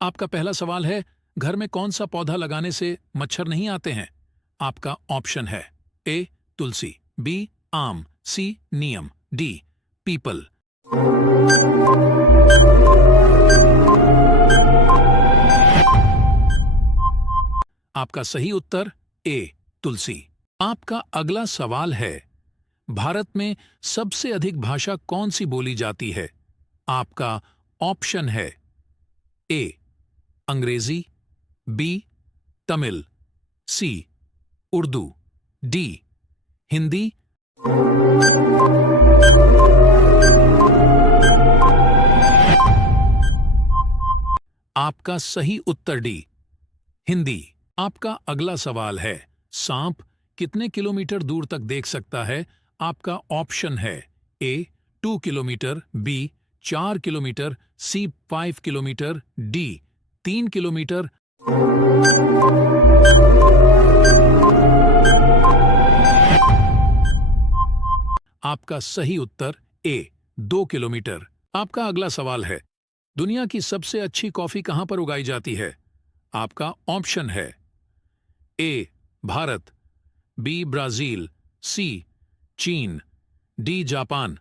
आपका पहला सवाल है, घर में कौन सा पौधा लगाने से मच्छर नहीं आते हैं? आपका ऑप्शन है ए तुलसी, बी आम, सी नीम, डी पीपल। आपका सही उत्तर ए तुलसी। आपका अगला सवाल है, भारत में सबसे अधिक भाषा कौन सी बोली जाती है? आपका ऑप्शन है ए अंग्रेजी, बी तमिल, सी उर्दू, डी हिंदी। आपका सही उत्तर डी हिंदी। आपका अगला सवाल है, सांप कितने किलोमीटर दूर तक देख सकता है? आपका ऑप्शन है ए 2 किलोमीटर, बी 4 किलोमीटर, सी 5 किलोमीटर, डी 3 किलोमीटर। आपका सही उत्तर ए 2 किलोमीटर। आपका अगला सवाल है, दुनिया की सबसे अच्छी कॉफी कहां पर उगाई जाती है? आपका ऑप्शन है ए भारत, बी ब्राजील, सी चीन, डी जापान।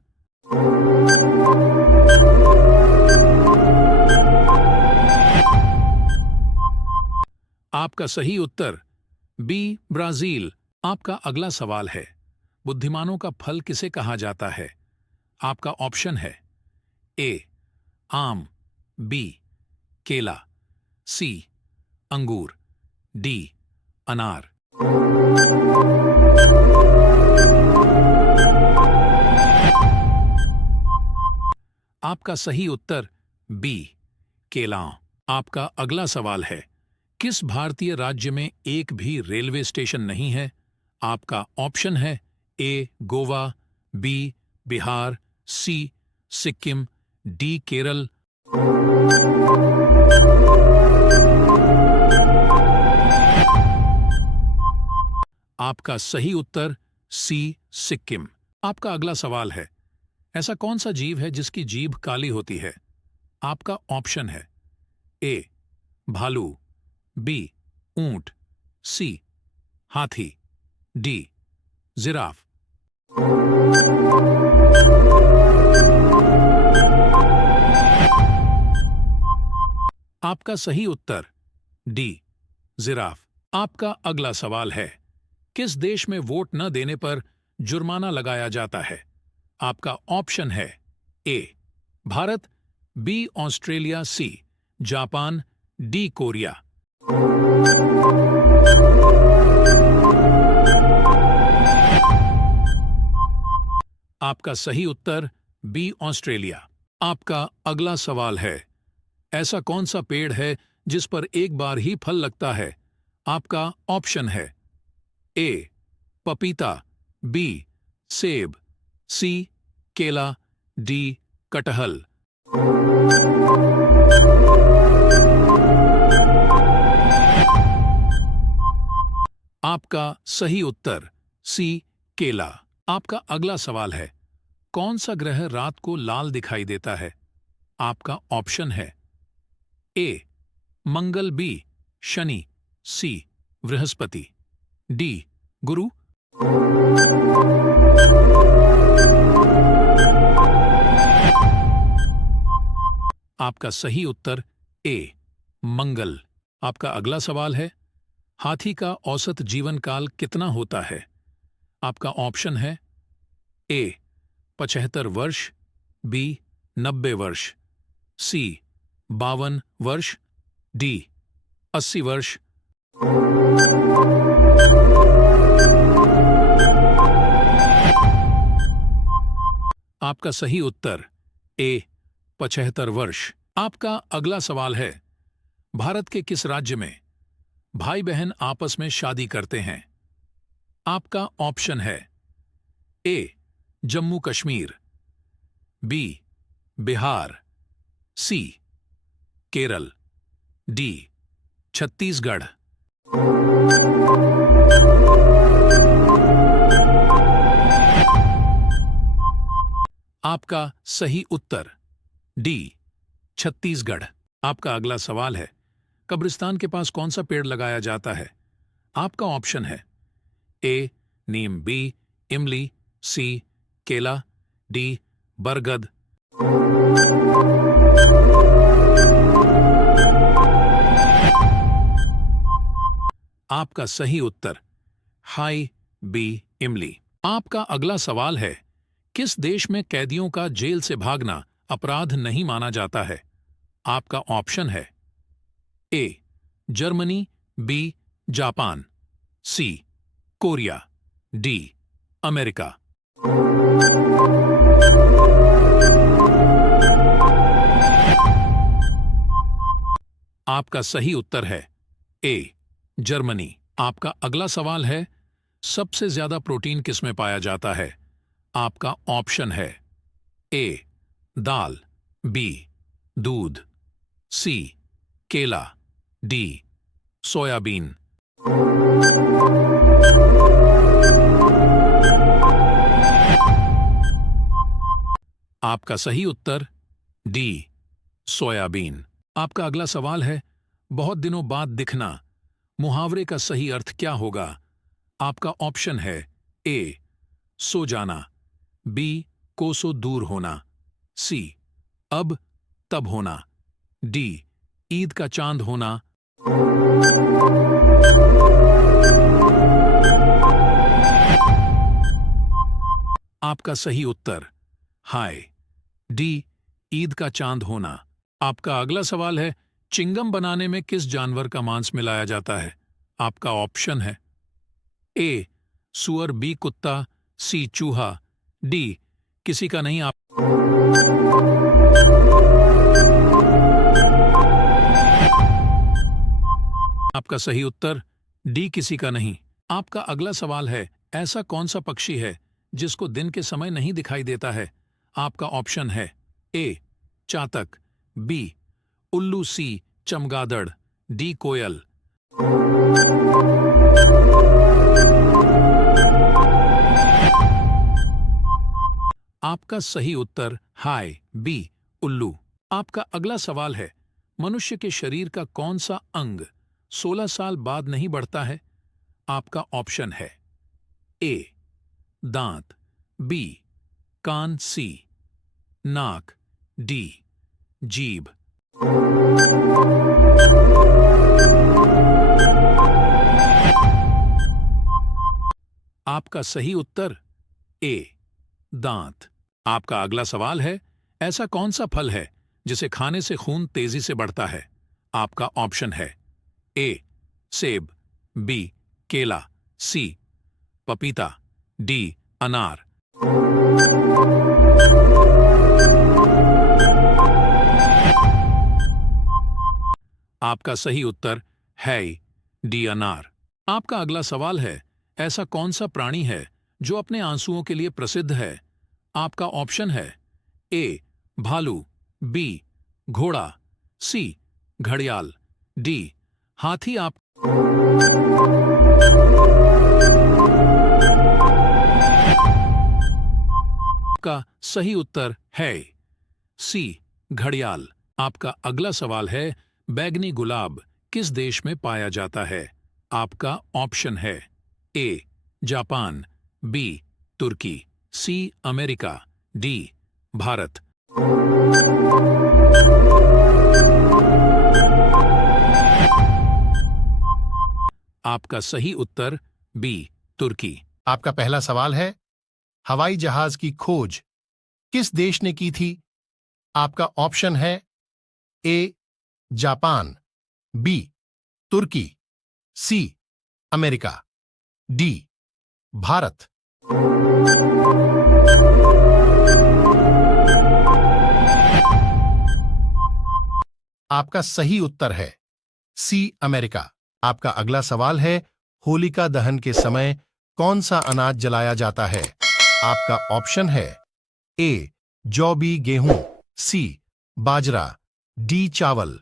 आपका सही उत्तर बी ब्राजील। आपका अगला सवाल है, बुद्धिमानों का फल किसे कहा जाता है? आपका ऑप्शन है ए आम, बी केला, सी अंगूर, डी अनार। आपका सही उत्तर बी केला। आपका अगला सवाल है, किस भारतीय राज्य में एक भी रेलवे स्टेशन नहीं है? आपका ऑप्शन है ए गोवा, बी बिहार, सी सिक्किम, डी केरल। आपका सही उत्तर सी सिक्किम। आपका अगला सवाल है, ऐसा कौन सा जीव है जिसकी जीभ काली होती है? आपका ऑप्शन है ए भालू, बी ऊंट, सी हाथी, डी जिराफ। आपका सही उत्तर डी जिराफ। आपका अगला सवाल है, किस देश में वोट न देने पर जुर्माना लगाया जाता है? आपका ऑप्शन है A Bharat, B Australia, C Japan, D Korea. आपका सही उत्तर बी ऑस्ट्रेलिया। आपका अगला सवाल है, ऐसा कौन सा पेड़ है जिस पर एक बार ही फल लगता है? आपका ऑप्शन है ए पपीता, बी सेब, सी केला, डी कटहल। आपका सही उत्तर सी केला। आपका अगला सवाल है, कौन सा ग्रह रात को लाल दिखाई देता है? आपका ऑप्शन है ए मंगल, बी शनि, सी बृहस्पति, डी गुरु। आपका सही उत्तर ए मंगल। आपका अगला सवाल है, हाथी का औसत जीवन काल कितना होता है? आपका ऑप्शन है ए 75 वर्ष, बी 90 वर्ष, सी 52 वर्ष, डी 80 वर्ष। आपका सही उत्तर ए 75 वर्ष। आपका अगला सवाल है, भारत के किस राज्य में भाई बहन आपस में शादी करते हैं? आपका ऑप्शन है ए जम्मू कश्मीर, बी बिहार, सी केरल, डी छत्तीसगढ़। आपका सही उत्तर डी छत्तीसगढ़। आपका अगला सवाल है, कब्रिस्तान के पास कौन सा पेड़ लगाया जाता है? आपका ऑप्शन है ए नीम, बी इमली, सी केला, डी बरगद। आपका सही उत्तर हाई बी इमली। आपका अगला सवाल है, किस देश में कैदियों का जेल से भागना अपराध नहीं माना जाता है? आपका ऑप्शन है A Germany, B Japan, C Korea, D America. आपका सही उत्तर है ए जर्मनी। आपका अगला सवाल है, सबसे ज्यादा प्रोटीन किसमें पाया जाता है? आपका ऑप्शन है ए दाल, बी दूध, सी केला, डी सोयाबीन। आपका सही उत्तर डी सोयाबीन। आपका अगला सवाल है, बहुत दिनों बाद दिखना मुहावरे का सही अर्थ क्या होगा? आपका ऑप्शन है ए सो जाना, बी कोसों दूर होना, सी अब तब होना, डी ईद का चांद होना। आपका सही उत्तर हाय डी ईद का चांद होना। आपका अगला सवाल है, चिंगम बनाने में किस जानवर का मांस मिलाया जाता है? आपका ऑप्शन है ए सुअर, बी कुत्ता, सी चूहा, डी किसी का नहीं। आपका सही उत्तर डी किसी का नहीं। आपका अगला सवाल है, ऐसा कौन सा पक्षी है जिसको दिन के समय नहीं दिखाई देता है? आपका ऑप्शन है ए चातक, बी उल्लू, सी चमगादड़, डी कोयल। आपका सही उत्तर हाय बी उल्लू। आपका अगला सवाल है, मनुष्य के शरीर का कौन सा अंग 16 साल बाद नहीं बढ़ता है? आपका ऑप्शन है ए दांत, बी कान, सी नाक, डी जीभ। आपका सही उत्तर ए दांत। आपका अगला सवाल है, ऐसा कौन सा फल है जिसे खाने से खून तेजी से बढ़ता है? आपका ऑप्शन है ए सेब, बी केला, सी पपीता, डी अनार। आपका सही उत्तर है डी अनार। आपका अगला सवाल है, ऐसा कौन सा प्राणी है जो अपने आंसुओं के लिए प्रसिद्ध है? आपका ऑप्शन है ए भालू, बी घोड़ा, सी घड़ियाल, डी हाथी। आपका सही उत्तर है सी घड़ियाल। आपका अगला सवाल है, बैगनी गुलाब किस देश में पाया जाता है? आपका ऑप्शन है ए जापान, बी तुर्की, सी अमेरिका, डी भारत। आपका सही उत्तर बी तुर्की। आपका पहला सवाल है, हवाई जहाज की खोज किस देश ने की थी? आपका ऑप्शन है ए जापान, बी तुर्की, सी अमेरिका, डी भारत। आपका सही उत्तर है सी अमेरिका। आपका अगला सवाल है, होलिका दहन के समय कौन सा अनाज जलाया जाता है? आपका ऑप्शन है ए जौ, बी गेहूं, सी बाजरा, डी चावल।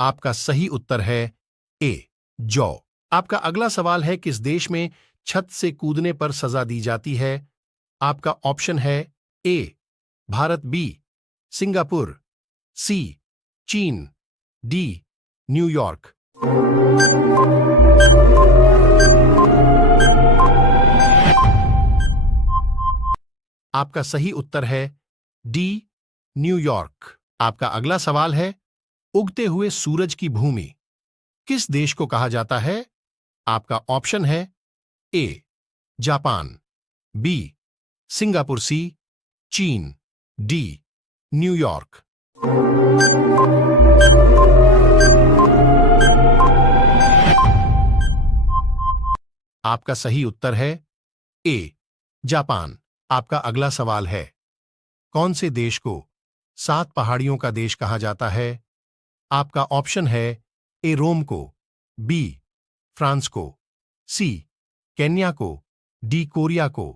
आपका सही उत्तर है ए जौ। आपका अगला सवाल है, किस देश में छत से कूदने पर सजा दी जाती है? आपका ऑप्शन है ए भारत, बी सिंगापुर, सी चीन, डी न्यूयॉर्क। आपका सही उत्तर है डी न्यूयॉर्क। आपका अगला सवाल है, उगते हुए सूरज की भूमि किस देश को कहा जाता है? आपका ऑप्शन है ए जापान, बी सिंगापुर, सी चीन, डी न्यूयॉर्क। आपका सही उत्तर है ए जापान। आपका अगला सवाल है, कौन से देश को 7 पहाड़ियों का देश कहा जाता है? आपका ऑप्शन है ए रोम को, बी फ्रांस को, सी केन्या को, डी कोरिया को।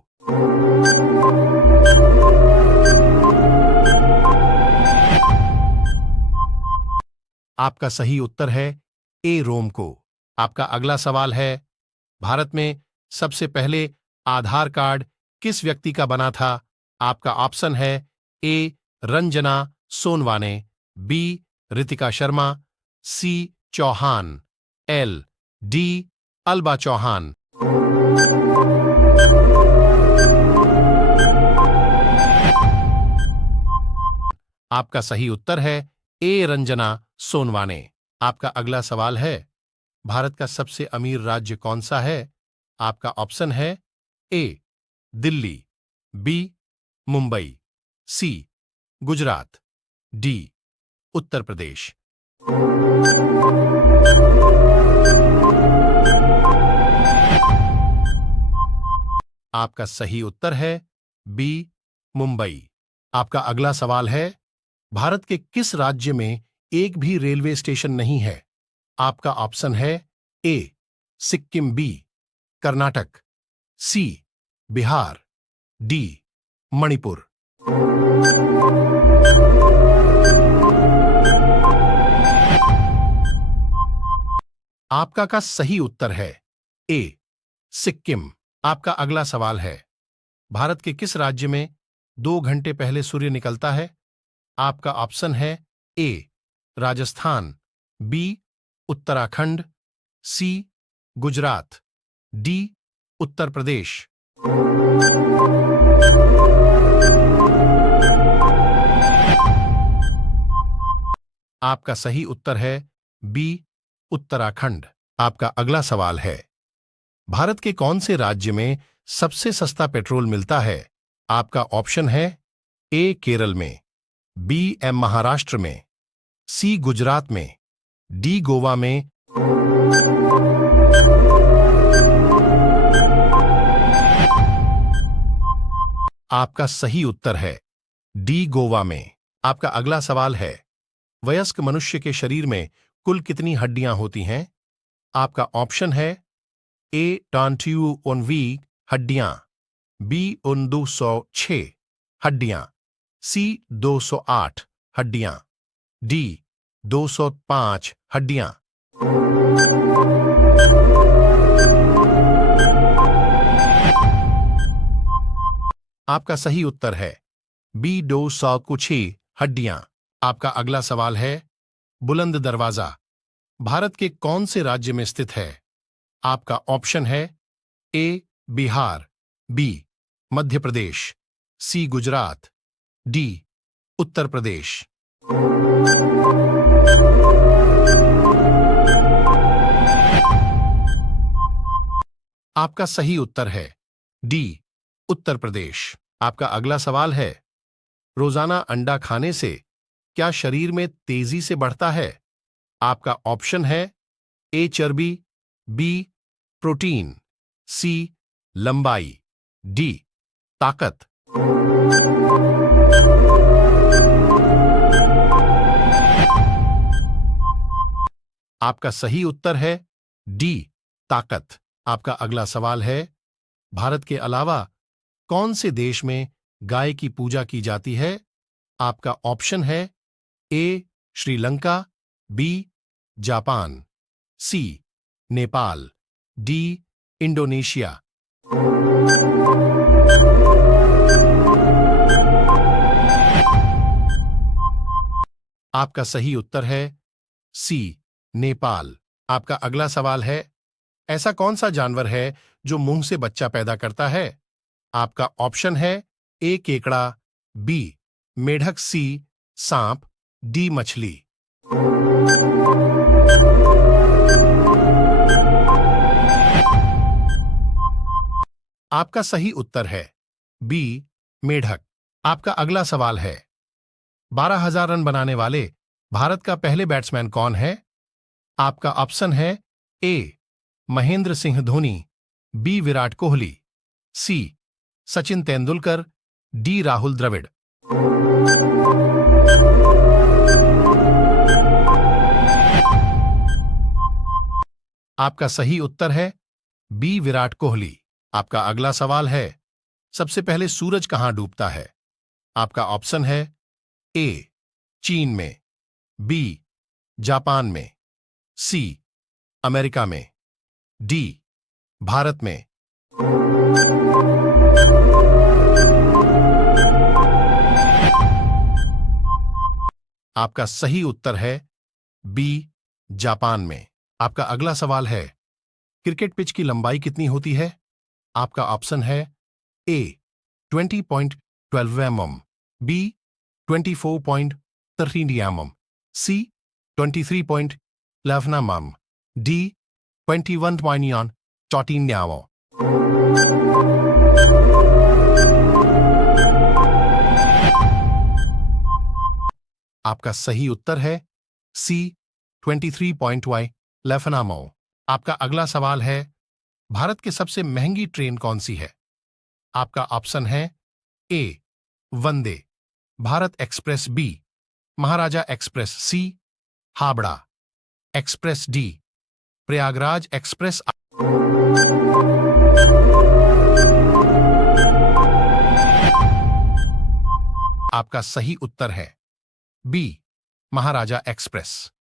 आपका सही उत्तर है ए रोम को। आपका अगला सवाल है, भारत में सबसे पहले आधार कार्ड किस व्यक्ति का बना था? आपका ऑप्शन है ए रंजना सोनवाने, बी रितिका शर्मा, सी चौहान, एल डी अलबा चौहान। आपका सही उत्तर है ए रंजना सोनवाने। आपका अगला सवाल है, भारत का सबसे अमीर राज्य कौन सा है? आपका ऑप्शन है ए दिल्ली, बी मुंबई, सी गुजरात, डी उत्तर प्रदेश। आपका सही उत्तर है बी मुंबई। आपका अगला सवाल है, भारत के किस राज्य में एक भी रेलवे स्टेशन नहीं है? आपका ऑप्शन है ए सिक्किम, बी कर्नाटक, सी बिहार, डी मणिपुर। आपका का सही उत्तर है ए सिक्किम। आपका अगला सवाल है, भारत के किस राज्य में 2 घंटे पहले सूर्य निकलता है? आपका ऑप्शन है ए राजस्थान, बी उत्तराखंड, सी गुजरात, डी उत्तर प्रदेश। आपका सही उत्तर है बी उत्तराखंड। आपका अगला सवाल है, भारत के कौन से राज्य में सबसे सस्ता पेट्रोल मिलता है? आपका ऑप्शन है ए केरल में, बी एम महाराष्ट्र में, सी गुजरात में, डी गोवा में। आपका सही उत्तर है डी गोवा में। आपका अगला सवाल है, वयस्क मनुष्य के शरीर में कुल कितनी हड्डियां होती हैं? आपका ऑप्शन है ए 209 हड्डियां, बी 206 हड्डियां, सी 208 हड्डियां, डी 205 हड्डियां। आपका सही उत्तर है बी 206 हड्डियां। आपका अगला सवाल है, बुलंद दरवाजा भारत के कौन से राज्य में स्थित है? आपका ऑप्शन है ए बिहार, बी मध्य प्रदेश, सी गुजरात, डी उत्तर प्रदेश। आपका सही उत्तर है डी उत्तर प्रदेश। आपका अगला सवाल है, रोजाना अंडा खाने से क्या शरीर में तेजी से बढ़ता है? आपका ऑप्शन है ए चर्बी, बी प्रोटीन, सी लंबाई, डी ताकत। आपका सही उत्तर है डी ताकत। आपका अगला सवाल है, भारत के अलावा कौन से देश में गाय की पूजा की जाती है? आपका ऑप्शन है ए श्रीलंका, बी जापान, सी नेपाल, डी इंडोनेशिया। आपका सही उत्तर है सी नेपाल। आपका अगला सवाल है, ऐसा कौन सा जानवर है जो मुंह से बच्चा पैदा करता है? आपका ऑप्शन है ए केकड़ा, बी मेढक, सी सांप, डी मछली। आपका सही उत्तर है बी मेढक। आपका अगला सवाल है, 12,000 रन बनाने वाले भारत का पहले बैट्समैन कौन है? आपका ऑप्शन है ए महेंद्र सिंह धोनी, बी विराट कोहली, सी सचिन तेंदुलकर, डी राहुल द्रविड़। आपका सही उत्तर है बी विराट कोहली। आपका अगला सवाल है, सबसे पहले सूरज कहां डूबता है? आपका ऑप्शन है ए चीन में, बी जापान में, सी अमेरिका में, डी भारत में। आपका सही उत्तर है बी जापान में। आपका अगला सवाल है, क्रिकेट पिच की लंबाई कितनी होती है? आपका ऑप्शन है ए 20.12 mm, बी 24.13 mm, सी 23.11 mm, डी 21.14 mm। आपका सही उत्तर है सी 23.11 mm। आपका अगला सवाल है, भारत की सबसे महंगी ट्रेन कौन सी है? आपका ऑप्शन है A Vande Bharat express, B Maharaja express, C Howrah express, D Prayagraj express. आपका सही उत्तर है बी महाराजा एक्सप्रेस।